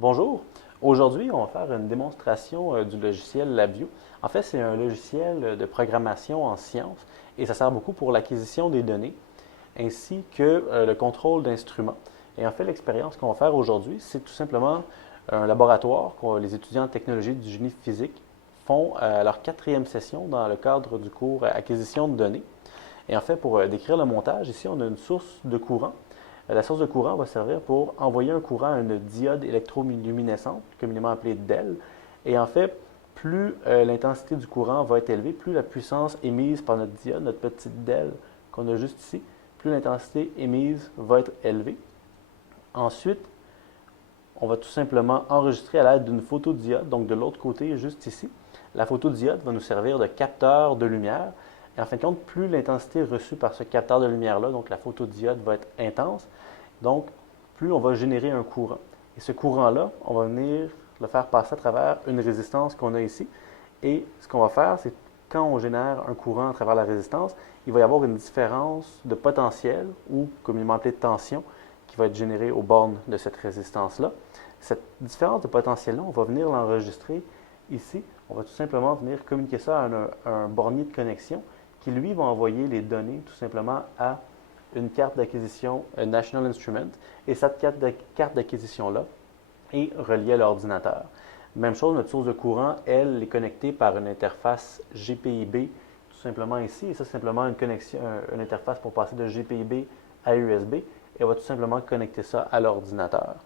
Bonjour. Aujourd'hui, on va faire une démonstration du logiciel LabVIEW. En fait, c'est un logiciel de programmation en sciences et ça sert beaucoup pour l'acquisition des données ainsi que le contrôle d'instruments. Et en fait, l'expérience qu'on va faire aujourd'hui, c'est tout simplement un laboratoire que les étudiants en technologie du génie physique font à leur quatrième session dans le cadre du cours Acquisition de données. Et en fait, pour décrire le montage, ici, on a une source de courant. La source de courant va servir pour envoyer un courant à une diode électroluminescente, communément appelée DEL. Et en fait, plus l'intensité du courant va être élevée, plus la puissance émise par notre diode, notre petite DEL qu'on a juste ici, plus l'intensité émise va être élevée. Ensuite, on va tout simplement enregistrer à l'aide d'une photodiode, donc de l'autre côté, juste ici. La photodiode va nous servir de capteur de lumière. Et en fin de compte, plus l'intensité reçue par ce capteur de lumière-là, donc la photodiode va être intense, donc plus on va générer un courant. Et ce courant-là, on va venir le faire passer à travers une résistance qu'on a ici. Et ce qu'on va faire, c'est quand on génère un courant à travers la résistance, il va y avoir une différence de potentiel, ou communément appelée de tension, qui va être générée aux bornes de cette résistance-là. Cette différence de potentiel-là, on va venir l'enregistrer ici. On va tout simplement venir communiquer ça à un bornier de connexion qui, lui, va envoyer les données tout simplement à une carte d'acquisition National Instrument. Et cette carte d'acquisition-là est reliée à l'ordinateur. Même chose, notre source de courant, elle, est connectée par une interface GPIB, tout simplement ici. Et ça, c'est simplement une connexion, une interface pour passer de GPIB à USB. Et on va tout simplement connecter ça à l'ordinateur.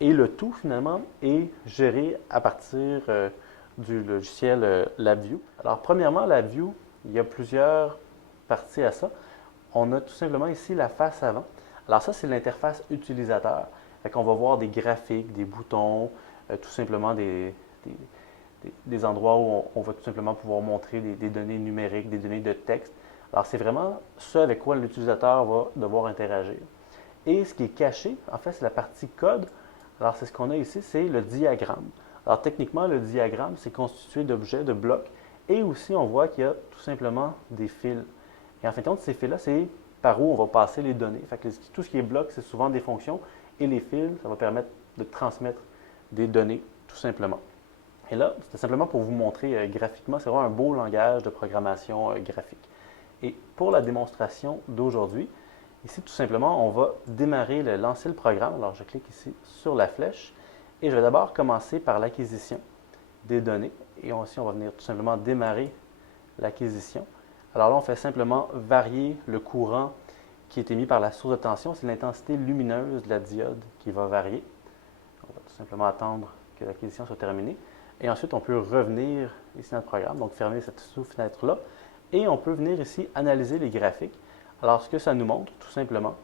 Et le tout, finalement, est géré à partir du logiciel LabVIEW. Alors, premièrement, LabVIEW, il y a plusieurs parties à ça. On a tout simplement ici la face avant. Alors ça, c'est l'interface utilisateur. Fait qu'on va voir des graphiques, des boutons, tout simplement des endroits où on va tout simplement pouvoir montrer des données numériques, des données de texte. Alors c'est vraiment ce avec quoi l'utilisateur va devoir interagir. Et ce qui est caché, en fait, c'est la partie code. Alors c'est ce qu'on a ici, c'est le diagramme. Alors techniquement, le diagramme, c'est constitué d'objets, de blocs, et aussi on voit qu'il y a tout simplement des fils. Et en fin de compte, ces fils-là, c'est par où on va passer les données. Fait que tout ce qui est bloc, c'est souvent des fonctions, et les fils, ça va permettre de transmettre des données, tout simplement. Et là, c'était simplement pour vous montrer graphiquement, c'est vraiment un beau langage de programmation graphique. Et pour la démonstration d'aujourd'hui, ici, tout simplement, on va démarrer, lancer le programme. Alors, je clique ici sur la flèche, et je vais d'abord commencer par l'acquisition des données. Et ici, on va venir tout simplement démarrer l'acquisition. Alors là, on fait simplement varier le courant qui est émis par la source de tension. C'est l'intensité lumineuse de la diode qui va varier. On va tout simplement attendre que l'acquisition soit terminée. Et ensuite, on peut revenir ici dans le programme, donc fermer cette sous-fenêtre-là. Et on peut venir ici analyser les graphiques. Alors, ce que ça nous montre, tout simplement,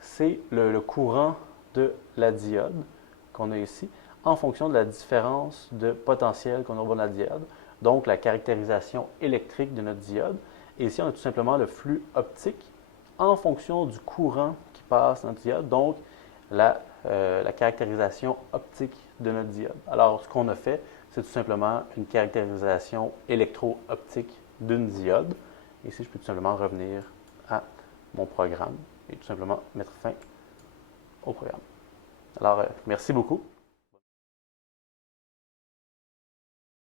c'est le courant de la diode qu'on a ici en fonction de la différence de potentiel qu'on a au niveau de la diode, donc la caractérisation électrique de notre diode. Et ici, on a tout simplement le flux optique en fonction du courant qui passe dans notre diode, donc la caractérisation optique de notre diode. Alors, ce qu'on a fait, c'est tout simplement une caractérisation électro-optique d'une diode. Ici, je peux tout simplement revenir à mon programme et tout simplement mettre fin au programme. Alors, merci beaucoup.